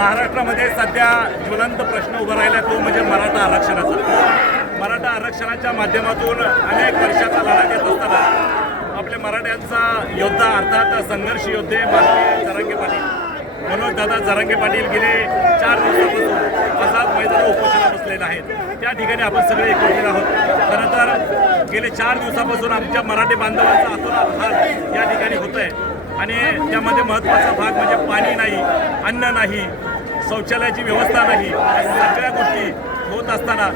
महाराष्ट्रामध्ये सध्या ज्वलंत प्रश्न उभा राहिला तो म्हणजे मराठा आरक्षणाचा. मराठा आरक्षणाच्या माध्यमातून अनेक वर्षाचा लढा घेत असताना आपल्या मराठ्यांचा योद्धा अर्थात संघर्ष योद्धे माननीय जरांगे पाटील मनोज दादा जरांगे पाटील गेले चार दिवसापासून आझाद मैदान उपोषणा बसलेले आहेत. त्या ठिकाणी आपण सगळे एकत्रित आहोत. खरं तर गेले चार दिवसापासून आमच्या मराठी बांधवांचा अतोनात हाल या ठिकाणी होत आहे आणि त्यामध्ये महत्त्वाचा भाग म्हणजे पाणी नाही अन्न नाही शौचालयाची व्यवस्था नाही. या सगळ्या गोष्टी होत असताना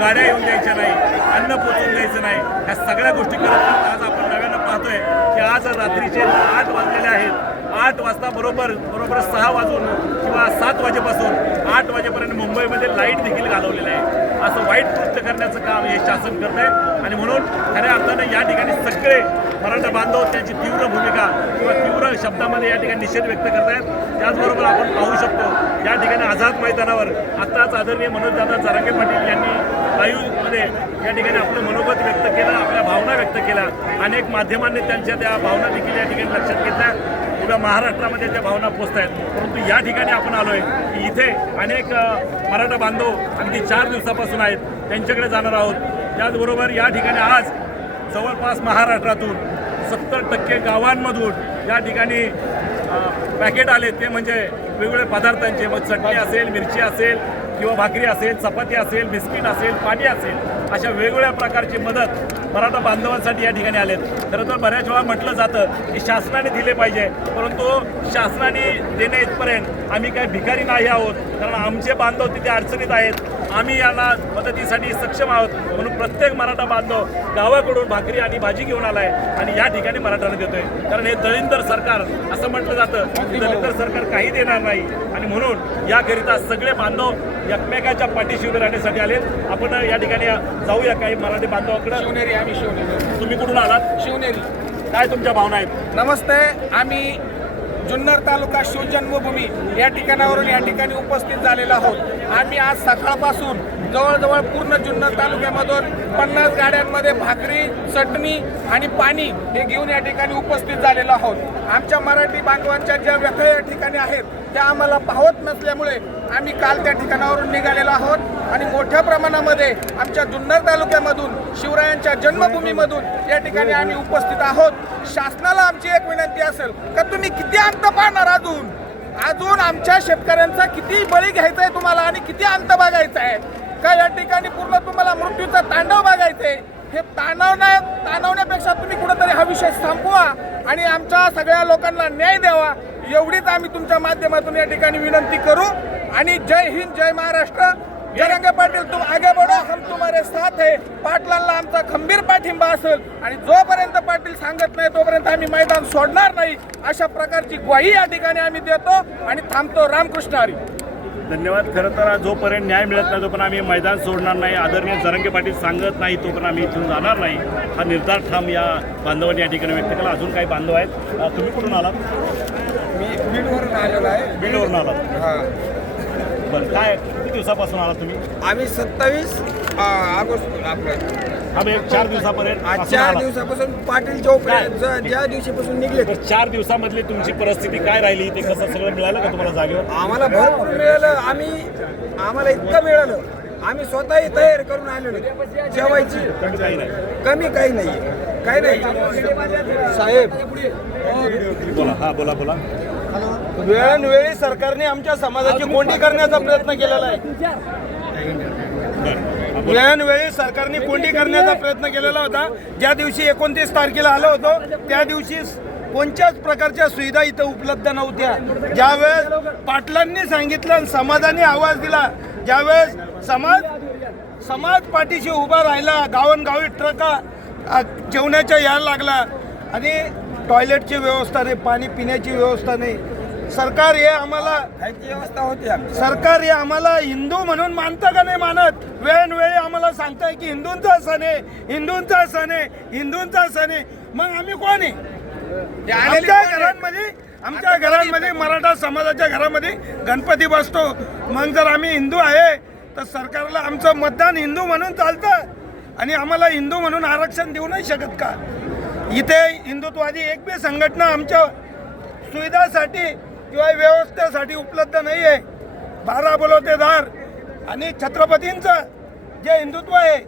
गाड्या येऊन द्यायच्या नाही अन्न पोचून द्यायचं नाही. ह्या सगळ्या गोष्टी करत आज आपण नव्यानं पाहतोय की आज रात्रीचे आठ वाजलेले आहेत. आठ वाजता बरोबर बरोबर सहा वाजून किंवा सात वाजेपासून आठ वाजेपर्यंत मुंबईमध्ये लाइट देखील घालवलेलं आहे. असं वाईट कृत्य करण्याचं काम हे शासन करत आहे आणि म्हणून खऱ्या अर्थानं या ठिकाणी सगळे मराठा बांधव त्यांची तीव्र भूमिका किंवा तीव्र शब्दामध्ये या ठिकाणी निषेध व्यक्त करत आहेत त्याचबरोबर आपण पाहू शकतो या ठिकाणी आझाद मैदानावर आत्ताच आदरणीय मनोजदादा जारांगे पाटील यांनी लाईव्हमध्ये या ठिकाणी आपलं मनोगत व्यक्त केलं आपल्या भावना व्यक्त केल्या. अनेक माध्यमांनी त्यांच्या त्या भावना देखील या ठिकाणी लक्षात घेतल्या. पुऱ्या महाराष्ट्रामध्ये त्या भावना पोचत आहेत परंतु या ठिकाणी आपण आलो आहे की इथे अनेक मराठा बांधव अगदी चार दिवसापासून आहेत. त्यांच्याकडे जाणार आहोत. त्याचबरोबर या ठिकाणी आज जवळपास महाराष्ट्रातून सत्तर टक्के गावांमधून या ठिकाणी पॅकेट आले ते म्हणजे वेगवेगळ्या पदार्थांचे. मग चटणी असेल मिरची असेल किंवा भाकरी असेल चपाती असेल बिस्किट असेल पाणी असेल. अशा वेगवेगळ्या प्रकारची मदत मराठा बांधवांसाठी या ठिकाणी आलेत. खरं तर बऱ्याच वेळा म्हटलं जातं की शासनाने दिले पाहिजे परंतु शासनाने देणे इथपर्यंत आम्ही काही भिकारी नाही आहोत कारण आमचे बांधव तिथे अडचणीत आहेत. आम्ही यांना मदतीसाठी सक्षम आहोत म्हणून प्रत्येक मराठा बांधव गावाकडून भाकरी आणि भाजी घेऊन आलाय आणि या ठिकाणी मराठाला देतोय. कारण हे दलिंदर सरकार असं म्हटलं जातं की दलिंदर सरकार काही देणार नाही. आणि म्हणून याकरिता सगळे बांधव एकमेकाच्या पाठीशी उभे राहण्यासाठी आलेत. आपण या ठिकाणी जाऊया काही मराठी बांधवाकडे. शिवनेरी आम्ही शिवनेरी. तुम्ही कुठून आलात? शिवनेरी. काय तुमच्या भावना आहेत? नमस्ते आम्ही जुन्नर तालुका शिवजन्मभूमी या ठिकाणावरून या ठिकाणी उपस्थित झालेलो आहोत. आम्ही आज सकाळपासून जवळजवळ पूर्ण जुन्नर तालुक्यामधून पन्नास गाड्यांमध्ये भाकरी चटणी आणि पाणी हे घेऊन या ठिकाणी उपस्थित झालेलो आहोत. आमच्या मराठी बांधवांच्या ज्या व्यथा या ठिकाणी आहेत त्या आम्हाला पाहत नसल्यामुळे आम्ही काल त्या ठिकाणावरून निघालेलो आहोत. आणि मोठ्या प्रमाणामध्ये आमच्या जुन्नर तालुक्यामधून शिवरायांच्या जन्मभूमीमधून या ठिकाणी आम्ही उपस्थित आहोत. शासनाला आमची एक विनंती असेल का तुम्ही किती अंत पाहणार अजून? अजून आमच्या शेतकऱ्यांचा किती बळी घ्यायचा आहे तुम्हाला आणि किती अंत बघायचा आहे का या ठिकाणी पूर्ण तुम्हाला मृत्यूचा तांडव बघायचं आहे हे ताणवण्या ताणवण्यापेक्षा तुम्ही कुठंतरी हा विषय संपवा आणि आमच्या सगळ्या लोकांना न्याय द्यावा. एवढीच आम्ही तुमच्या माध्यमातून या ठिकाणी विनंती करू. आणि जय हिंद जय महाराष्ट्र. जरंगे पाटील तुम आगे बढो हम तुम्हारे साथ है। पाटलांना आमचा खंबीर पाठिंबा असेल. आणि जोपर्यंत पाटील सांगत नाही तोपर्यंत आम्ही मैदान सोडणार नाही. अशा प्रकारची ग्वाही या ठिकाणी आम्ही देतो आणि थांबतो रामकृष्ण हरी. धन्यवाद. खरं तर जोपर्यंत न्याय मिळत नाही तोपर्यंत आम्ही मैदान सोडणार नाही. आदरणीय जरंगे पाटील सांगत नाही तोपर्यंत आम्ही इथून जाणार नाही. हा निर्धार ठाम या बांधवांनी या ठिकाणी व्यक्त केला. अजून काही बांधव आहेत? तुम्ही कुठून आलात? मी बीडवरून आलेलो आहे. बीडवरून आलात. हा. बरं काय किती दिवसापासून आलात तुम्ही? आम्ही सत्तावीस ऑगस्ट आपलं. आम्ही एक चार दिवसापर्यंत आज पासून चार आलात. दिवसापासून पाटील चौक काय? ज- ज्या दिवशीपासून निघले. तर चार दिवसामधली तुमची परिस्थिती काय राहिली? ते कसं सगळं मिळालं का तुम्हाला जागेवर? आम्हाला भरपूर मिळालं. आम्ही आम्हाला इतकं मिळालं. आम्ही स्वतःही तयार करून आलेलो. जेवायची कमी काही नाही. कमी काही नाही काही नाही. साहेब. बोला. हा बोला बोला. वेळोवेळी सरकारने आमच्या समाजाची कोंडी करण्याचा प्रयत्न केलेला आहे. वेळोवेळी सरकारने कोंडी करण्याचा प्रयत्न केलेला होता. ज्या दिवशी एकोणतीस तारखेला आलो होतो त्या दिवशी कोणत्याच प्रकारच्या सुविधा इथं उपलब्ध नव्हत्या. ज्यावेळेस पाटलांनी सांगितलं समाजाने आवाज दिला ज्यावेळेस समाज समाज पाठीशी उभा राहिला गावोनगावी ट्रका जेवणाच्या यायला लागला. आणि टॉयलेटची व्यवस्था नाही पाणी पिण्याची व्यवस्था नाही. सरकार हे आम्हाला व्यवस्था होती सरकार हे आम्हाला हिंदू म्हणून मानतं का नाही मानत? वेळोवेळी आम्हाला सांगताय की हिंदूंचा सण आहे हिंदूंचा सण आहे हिंदूंचा सण आहे. मग आम्ही कोण आहे? आमच्या घरांमध्ये आमच्या घरांमध्ये मराठा समाजाच्या घरामध्ये गणपती बसतो. मग जर आम्ही हिंदू आहे तर सरकारला आमचं मतदान हिंदू म्हणून चालतं. आणि आम्हाला हिंदू म्हणून आरक्षण देऊ नाही शकत का? इथे हिंदुत्वादी एक बी संघटना आमच्या सुविधासाठी किंवा व्यवस्थेसाठी उपलब्ध नाही आहे बारा बलोतेदार आणि छत्रपतींचं जे हिंदुत्व आहे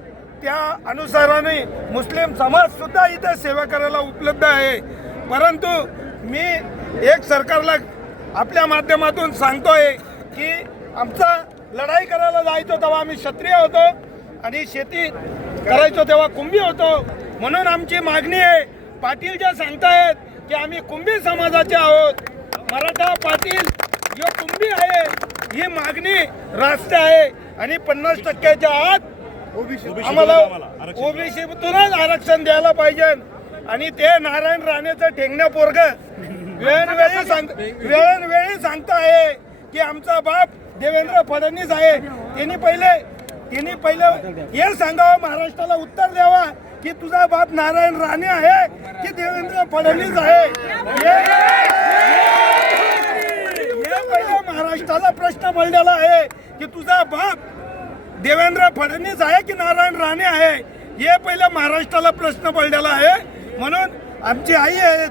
त्या अनुसाराने मुस्लिम समाजसुद्धा इथं इथे सेवा करायला उपलब्ध आहे. परंतु मी एक सरकारला आपल्या माध्यमातून सांगतोय की आमचा लढाई करायला जायचो तेव्हा आम्ही क्षत्रिय होतो आणि शेती करायचो तेव्हा कुंभी होतो. म्हणून आमची मागणी आहे पाटील ज्या सांगतायत की आम्ही कुंभी समाजाचे आहोत. मराठा पाटील जो कुंभी आहे ही मागणी राष्ट्र आहे. आणि पन्नास टक्क्याच्या आत आम्हाला आरक्षण. ओबीसीतूनच आरक्षण द्यायला पाहिजे. आणि ते नारायण राणेचं ठेंगण्या पोरग वेळोवेळी सांग वेळोवेळी सांगता आहे की आमचा बाप देवेंद्र फडणवीस आहे. त्यांनी पहिले त्यांनी पहिले हे सांगावं महाराष्ट्राला उत्तर द्यावा. की तुझा बाप नारायण राणे आहे की देवेंद्र फडणवीस आहे. हे- हे महाराष्ट्राला प्रश्न पडलेला आहे की तुझा बाप देवेंद्र फडणवीस आहे की नारायण राणे आहे? हे पहिलं महाराष्ट्राला प्रश्न पडलेला आहे. म्हणून आमची आई आहे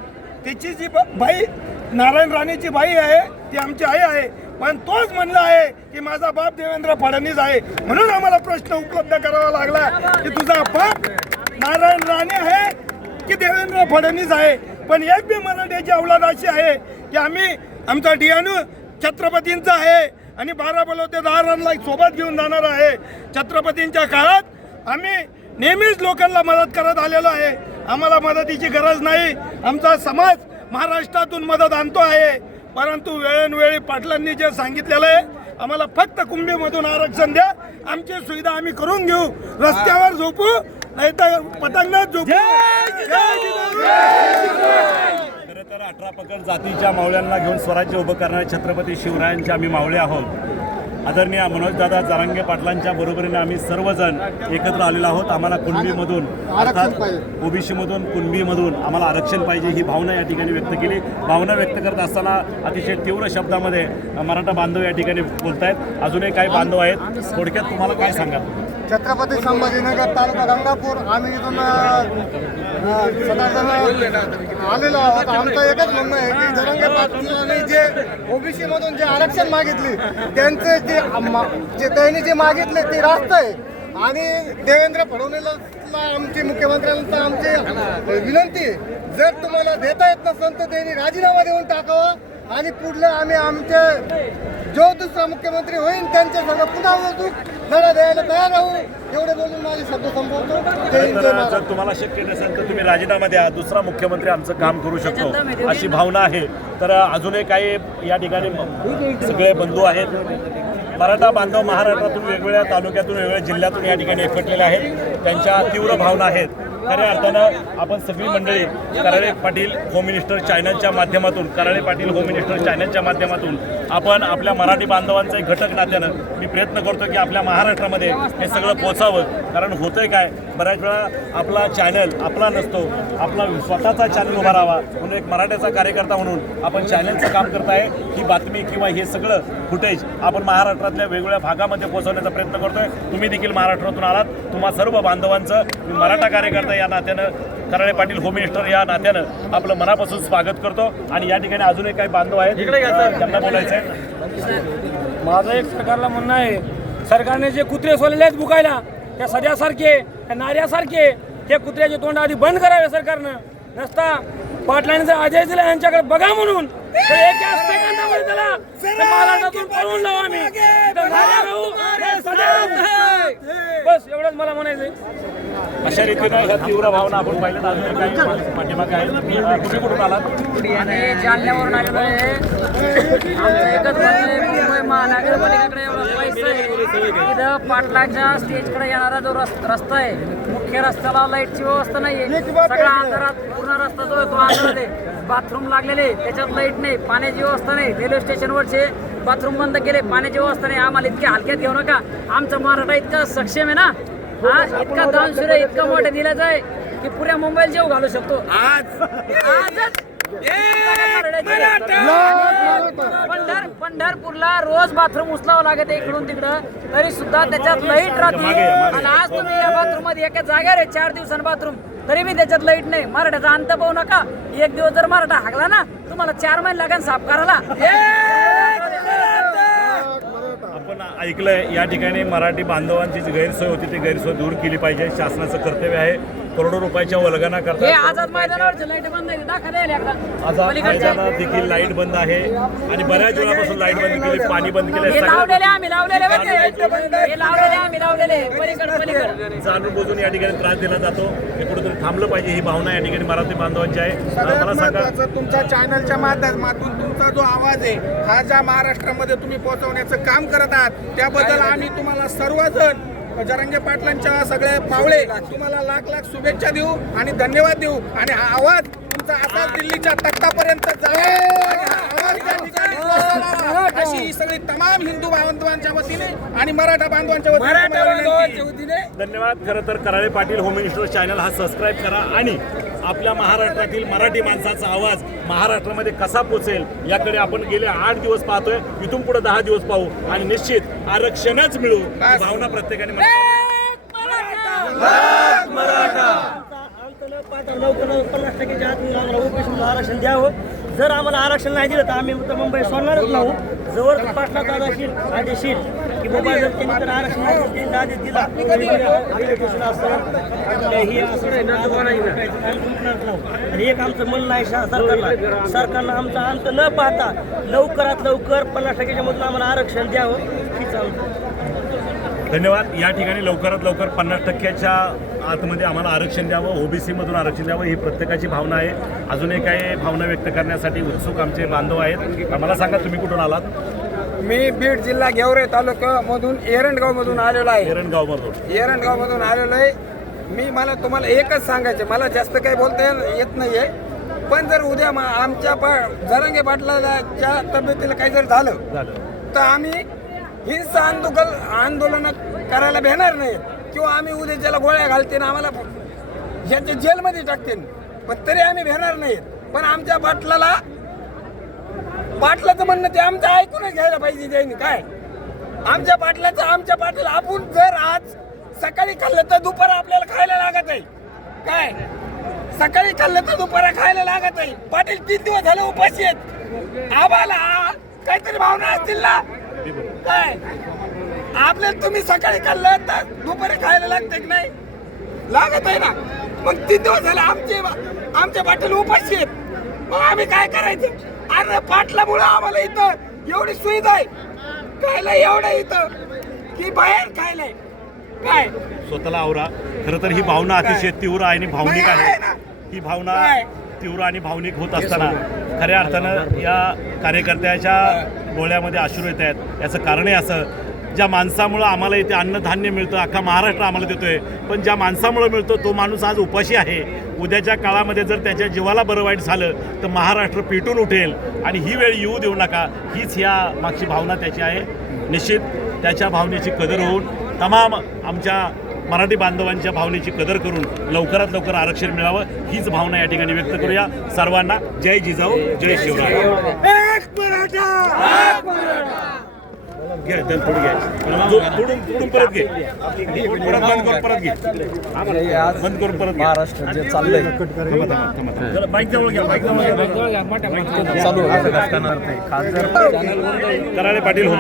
त्याची जी बाई नारायण राणेची बाई आहे ती आमची आई आहे. पण तोच म्हणला आहे की माझा बाप देवेंद्र फडणवीस आहे. म्हणून आम्हाला प्रश्न उपलब्ध करावा लागला की तुझा बाप नारायण राणे आहे की देवेंद्र फडणवीस आहे. पण एक बी मराठ्याची अवलाद अशी आहे की आम्ही आमचा डियानू छत्रपतींचा आहे आणि बारा बलोतेदारांना सोबत घेऊन जाणार आहे. छत्रपतींच्या काळात आम्ही नेहमीच लोकांना मदत करत आलेलो आहे. आम्हाला मदतीची गरज नाही. आमचा समाज महाराष्ट्रातून मदत आणतो आहे. परंतु वेळोवेळी पाटलांनी जे सांगितलेलं आहे आम्हाला फक्त कुंभीमधून आरक्षण द्या. आमची सुविधा आम्ही करून घेऊ. रस्त्यावर झोपू. नाही तर! खरं तर अठरा पकड जातीच्या मावळ्यांना घेऊन स्वराज्य उभं करणारे छत्रपती शिवरायांचे आम्ही मावळे आहोत. आदरणीय मनोजदादा जरांगे पाटलांच्या बरोबरीने आम्ही सर्वजण एकत्र आलेलो आहोत. आम्हाला कुणबीमधून अर्थात ओबीसीमधून कुणबीमधून आम्हाला आरक्षण पाहिजे ही भावना या ठिकाणी व्यक्त केली. भावना व्यक्त करत असताना अतिशय तीव्र शब्दामध्ये मराठा बांधव या ठिकाणी बोलतायत. अजूनही काही बांधव आहेत. थोडक्यात तुम्हाला काय सांगा छत्रपती संभाजीनगर तालुका गंगापूर. आम्ही इथून आलेलो आहोत. आमचं एकच म्हणणं आहे की जरंगे पाटील जे ओबीसी मधून जे आरक्षण मागितली त्यांचे जे मा- जे त्यांनी जे मागितले ते रास्त आहे. आणि देवेंद्र फडणवीसला आमची मुख्यमंत्र्यांना आमची विनंती जर तुम्हाला देता येत नसेल तर त्यांनी राजीनामा देऊन टाकावा. आणि पुढलं आम्ही आमचे जो दुसरा मुख्यमंत्री होईल त्यांच्या संग पुन्हा लढा द्यायला तयार राहू. एवढे बोलून माझे शब्द संपवतो. जर तुम्हाला शक्य नसेल तर तुम्ही राजीनामा द्या. दुसरा मुख्यमंत्री आमचं काम करू शकतो. अशी भावना आहे. तर अजूनही काही या ठिकाणी सगळे बंधू आहेत. मराठा बांधव महाराष्ट्रातून वेगवेगळ्या तालुक्यातून वेगवेगळ्या जिल्ह्यातून या ठिकाणी एकवटलेले आहेत. त्यांच्या तीव्र भावना आहेत. खऱ्या अर्थानं आपण सगळी मंडळी कराळे पाटील होम मिनिस्टर चायनाच्या माध्यमातून कराळे पाटील होम मिनिस्टर चायनाच्या माध्यमातून आपण आपल्या मराठी बांधवांचा एक घटक नात्यानं मी प्रयत्न करतो की आपल्या महाराष्ट्रामध्ये हे सगळं पोचावं. कारण होतंय काय? बऱ्याच वेळा आपला चॅनल आपला नसतो. आपला स्वतःचा चॅनल उभा राहावा. म्हणून एक मराठ्याचा कार्यकर्ता म्हणून आपण चॅनलचं काम करत आहे ही बातमी किंवा हे सगळं फुटेज आपण महाराष्ट्रातल्या वेगवेगळ्या भागामध्ये पोहोचवण्याचा प्रयत्न करतोय. तुम्ही देखील महाराष्ट्रातून आलात. तुम्हा सर्व बांधवांचं मराठा कार्यकर्ता या नात्यानं कराळे पाटील होम मिनिस्टर या नात्यानं आपलं मनापासून स्वागत करतो. आणि या ठिकाणी अजूनही काही बांधव आहेत. त्यांना बोलायचं आहे माझं एक सरकारला म्हणणं आहे सरकारने जे कुत्रे सोडलेले आहेत बुकायला त्या सध्यासारखे त्या नार्यासारखे ते कुत्र्याचे तोंड आधी बंद करावे सरकारनं. नसता पाटलांनी जर आदेश दिला यांच्याकडे बघा म्हणून. एका सेकंदामध्ये त्याला त्या लावू हे बस एवढंच मला म्हणायचंय. अशा रीतीनं ह्या तीव्र भावना आपण अजून काही पाठीमागे अं, तुम्ही कुठून आलात? आणि जालन्यावरून आलेलो आहे. आमचं एकच आहे मुंबई महानगरपालिकेकडे एवढा पैसा आहे. इथं पाटलाच्या स्टेजकडे येणारा जो रस- रस्ता आहे मुख्य रस्त्याला लाईटची व्यवस्था नाही आहे सगळा अंधारात पूर्ण रस्ता जो आहे तो अंधारात आहे. बाथरूम लागलेले त्याच्यात लाइट नाही पाण्याची व्यवस्था नाही. रेल्वे स्टेशनवरचे बाथरूम बंद केले पाण्याची व्यवस्था नाही. आम्हाला इतक्या हलक्यात घेऊ नका. आमचा मराठा इतका सक्षम आहे ना हा? इतका दानशूर आहे इतकं मोठं दिलं आहे की पुऱ्या मुंबईला जेव घालू शकतो. आज. आजच. पंढर पंढरपूरला रोज बाथरूम उचलावं लागत इकडून तिकडं. तरी सुद्धा त्याच्यात लाइट राहते. आणि आज तुम्ही या बाथरूममध्ये एका जागेवर आहे चार दिवसांनी बाथरूम. तरी बी त्याच्यात लाइट नाही. मराठ्याचा अंत पाहू नका. एक दिवस जर मराठा हागला ना तुम्हाला चार महिने लागेल साफ करायला. ऐकलंय या ठिकाणी मराठी बांधवांची जी गैरसोय होती. ती गैरसोय दूर केली पाहिजे. शासनाचं कर्तव्य आहे. करोडो रुपयाच्या वल्गना हे करतात आझाद मैदानावरचे लाइट बंद आहे आज मैदानात देखील लाइट बंद आहे. आणि बऱ्याच वेळापासून लाइट बंद केली पाणी बंद केलं. लावलेले सगळं आम्ही लावलेले बघ लावलेले आम्ही लावलेले. पलीकड पलीकड. जाणून बुजून या ठिकाणी त्रास दिला जातो. हे कुठेतरी थांबलं पाहिजे ही भावना या ठिकाणी मराठी बांधवांची आहे. मला सांगा तुमच्या चॅनलच्या माध्यमातून तुमचा जो आवाज आहे हा ज्या महाराष्ट्रामध्ये तुम्ही पोहोचवण्याचं काम करत आहात त्याबद्दल आम्ही तुम्हाला सर्वजण जरंगे पाटलांच्या सगळे पावळे तुम्हाला लाख लाख शुभेच्छा देऊ आणि धन्यवाद देऊ. आणि हा आवाज तुमचा असाच दिल्लीच्या तख्तापर्यंत जावा हा. अशी ही सगळी तमाम हिंदू बांधवांच्या वतीने आणि मराठा बांधवांच्या वतीने वतीने. धन्यवाद. खरं तर Karale Patil home minister channel हा सबस्क्राईब करा आणि आपल्या महाराष्ट्रातील मराठी माणसाचा आवाज महाराष्ट्रामध्ये कसा पोचेल याकडे आपण गेले आठ दिवस पाहतोय. इथून पुढे दहा दिवस पाहू. आणि निश्चित आरक्षणच मिळू भावना प्रत्येकाने आरक्षण द्यावं जर आम्हाला आरक्षण नाही दिलं तर आम्ही तर मुंबई सोडणारच नाहू. जवळ पाटला दादाशील आदेशील की बाबा जर त्यांनी तर आरक्षण आदेश दिला हे एक आमचं म्हणणं आहे शा- सरकारला. सरकारनं आमचा अंत न पाहता लवकरात लवकर पन्नास टक्क्याच्या मधून आम्हाला आरक्षण द्यावं. धन्यवाद. या ठिकाणी लवकरात लवकर पन्नास टक्क्याच्या आतमध्ये आम्हाला आरक्षण द्यावं ओबीसी मधून आरक्षण द्यावं ही प्रत्येकाची भावना आहे. अजूनही काही भावना व्यक्त करण्यासाठी उत्सुक आमचे बांधव आहेत. मला सांगा तुम्ही कुठून आलात? मी बीड जिल्हा गेवरे तालुक्यामधून एरंडगाव मधून आलेलो आहे. एरणगाव मधून एरंडगाव मधून आलेलो आहे. मी मला तुम्हाला एकच सांगायचं मला जास्त काही बोलता येत नाहीये. पण जर उद्या आमच्या पा जरंगे पाटलाच्या तब्येतीला काही जर झालं झालं. तर आम्ही हिंसा आंदोलन आंदोलन करायला भेणार नाही किंवा आम्ही उद्या ज्याला गोळ्या घालते आम्हाला ह्याच्या जेलमध्ये टाकतील. पण तरी आम्ही भेणार नाहीत. पण आमच्या बाटलाला बाटलाचं म्हणणं ते आमचं ऐकूनच घ्यायला पाहिजे त्यांनी काय? आमच्या बाटल्याचं आमच्या पाटील आपण जर आज सकाळी खाल्लं तर दुपार आपल्याला खायला लागत आहे. काय? सकाळी खाल्लं तर दुपारा खायला लागत आहे. पाटील तीन दिवस झाले उपाशी आहेत. आम्हाला काहीतरी भावना असतील ना? काय? आपल्याला तुम्ही सकाळी खाल्लं तर दुपारी खायला लागते की नाही? लागत आहे ना. मग तीन दिवस झाले आमचे आमच्या पाटील उपाशी आहेत. मग आम्ही काय करायचं? अरे पाटलामुळे आम्हाला इथं एवढी सुविधा आहे. खायला एवढं इथं की बाहेर खायला आहे. काय? स्वतःला आवरा. खरं तर ही भावना अतिशय तीव्र आणि भावनिक आहे. ही भावना? तीव्र आणि भावनिक होत असताना खऱ्या अर्थानं या कार्यकर्त्याच्या डोळ्यामध्ये आश्रू येत आहेत. याचं कारण आहे असं. ज्या माणसामुळं आम्हाला इथे अन्नधान्य मिळतं अख्खा महाराष्ट्र आम्हाला देतोय पण ज्या माणसामुळं मिळतो तो माणूस आज उपाशी आहे. उद्याच्या काळामध्ये जर त्याच्या जीवाला बरं वाईट झालं तर महाराष्ट्र पेटून उठेल. आणि ही वेळ येऊ देऊ नका. हीच या मागची भावना त्याची आहे. निश्चित त्याच्या भावनेची कदर होऊन तमाम आमच्या मराठी बांधवांच्या भावनेची कदर करून लवकरात लवकर आरक्षण मिळावं. हीच भावना या ठिकाणी व्यक्त करूया. सर्वांना जय जिजाऊ जय शिवराय. घे त्याला थोडी घे. जो- पुढून पुढून परत घे. परत बंद करून परत घे. बंद करून परत घे. महाराष्ट्र जे चाललंय. जरा बाईक जवळ घ्या बाईक जवळ घ्या. चालू असताना खासदार कराळे पाटील